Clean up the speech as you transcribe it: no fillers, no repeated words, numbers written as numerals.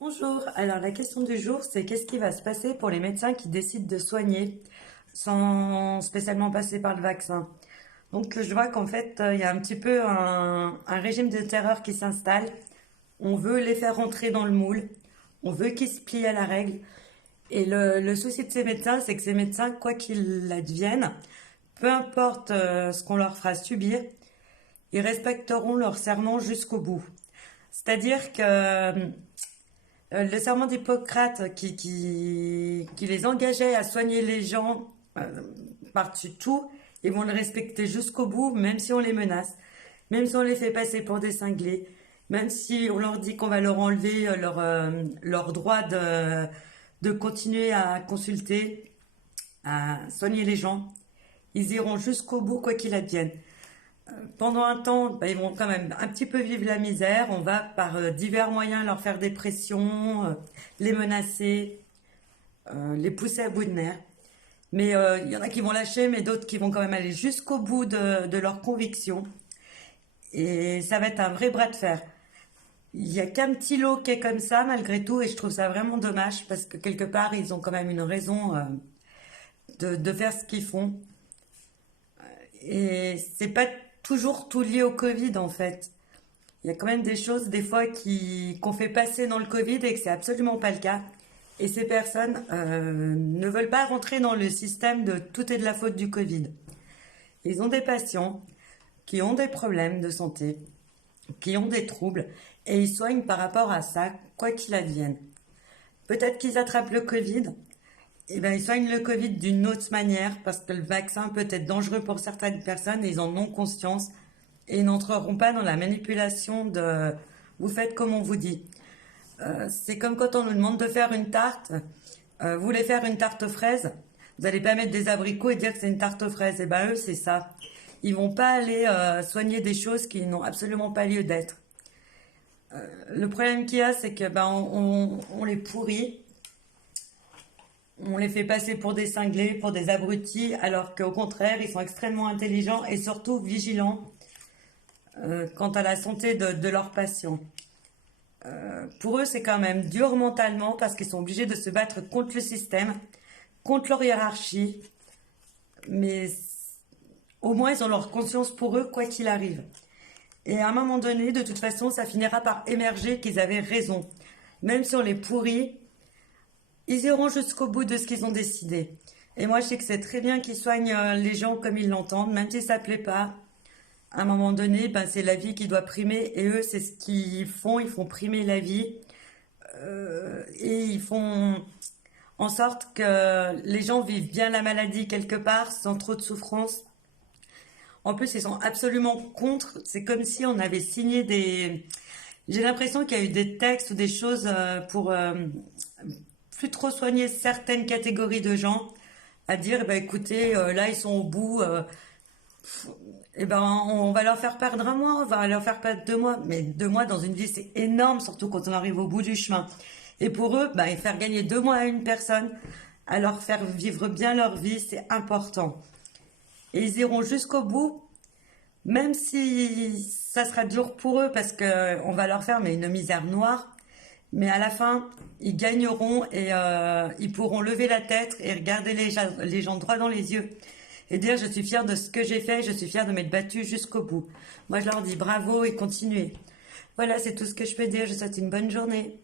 Bonjour, alors la question du jour, c'est qu'est-ce qui va se passer pour les médecins qui décident de soigner sans spécialement passer par le vaccin? Donc je vois qu'en fait, il y a un petit peu un régime de terreur qui s'installe. On veut les faire rentrer dans le moule, on veut qu'ils se plient à la règle. Et le souci de ces médecins, c'est que ces médecins, quoi qu'ils adviennent, peu importe ce qu'on leur fera subir, ils respecteront leur serment jusqu'au bout. C'est-à-dire que le serment d'Hippocrate qui les engageait à soigner les gens par-dessus tout, ils vont le respecter jusqu'au bout, même si on les menace, même si on les fait passer pour des cinglés, même si on leur dit qu'on va leur enlever leur droit de continuer à consulter, à soigner les gens. Ils iront jusqu'au bout, quoi qu'il advienne. Pendant un temps, ils vont quand même un petit peu vivre la misère. On va par divers moyens leur faire des pressions, les menacer, les pousser à bout de nerfs. Mais il y en a qui vont lâcher, mais d'autres qui vont quand même aller jusqu'au bout de leurs convictions. Et ça va être un vrai bras de fer. Il y a qu'un petit lot qui est comme ça malgré tout, et je trouve ça vraiment dommage parce que quelque part ils ont quand même une raison de faire ce qu'ils font. Et c'est pas toujours tout lié au Covid en fait. Il y a quand même des choses des fois qu'on fait passer dans le Covid et que c'est absolument pas le cas. Et ces personnes ne veulent pas rentrer dans le système de tout est de la faute du Covid. Ils ont des patients qui ont des problèmes de santé, qui ont des troubles, et ils soignent par rapport à ça, quoi qu'il advienne. Peut-être qu'ils attrapent le Covid, et ben ils soignent le Covid d'une autre manière, parce que le vaccin peut être dangereux pour certaines personnes, et ils en ont conscience, et ils n'entreront pas dans la manipulation de vous faites comme on vous dit. C'est comme quand on nous demande de faire une tarte. Vous voulez faire une tarte aux fraises? Vous n'allez pas mettre des abricots et dire que c'est une tarte aux fraises. Et ben eux, c'est ça. Ils vont pas aller soigner des choses qui n'ont absolument pas lieu d'être. Le problème qu'il y a, c'est que on les pourrit, on les fait passer pour des cinglés, pour des abrutis, alors qu'au contraire, ils sont extrêmement intelligents et surtout vigilants quant à la santé de leurs patients. Pour eux, c'est quand même dur mentalement parce qu'ils sont obligés de se battre contre le système, contre leur hiérarchie, mais au moins ils ont leur conscience pour eux, quoi qu'il arrive. Et à un moment donné, de toute façon, ça finira par émerger qu'ils avaient raison. Même si on les pourrit, ils iront jusqu'au bout de ce qu'ils ont décidé. Et moi, je sais que c'est très bien qu'ils soignent les gens comme ils l'entendent, même si ça ne plaît pas. À un moment donné, c'est la vie qui doit primer, et eux, c'est ce qu'ils font, ils font primer la vie, et ils font en sorte que les gens vivent bien la maladie quelque part, sans trop de souffrance. En plus, ils sont absolument contre, c'est comme si on avait signé des... J'ai l'impression qu'il y a eu des textes ou des choses pour plus trop soigner certaines catégories de gens, à dire, écoutez, là, ils sont au bout... on va leur faire perdre un mois, on va leur faire perdre 2 mois. Mais 2 mois dans une vie, c'est énorme, surtout quand on arrive au bout du chemin. Et pour eux, faire gagner 2 mois à une personne, à leur faire vivre bien leur vie, c'est important. Et ils iront jusqu'au bout, même si ça sera dur pour eux, parce qu'on va leur faire une misère noire. Mais à la fin, ils gagneront et ils pourront lever la tête et regarder les gens droit dans les yeux et dire je suis fière de ce que j'ai fait, je suis fière de m'être battue jusqu'au bout. Moi je leur dis bravo et continuez. Voilà, c'est tout ce que je peux dire, je vous souhaite une bonne journée.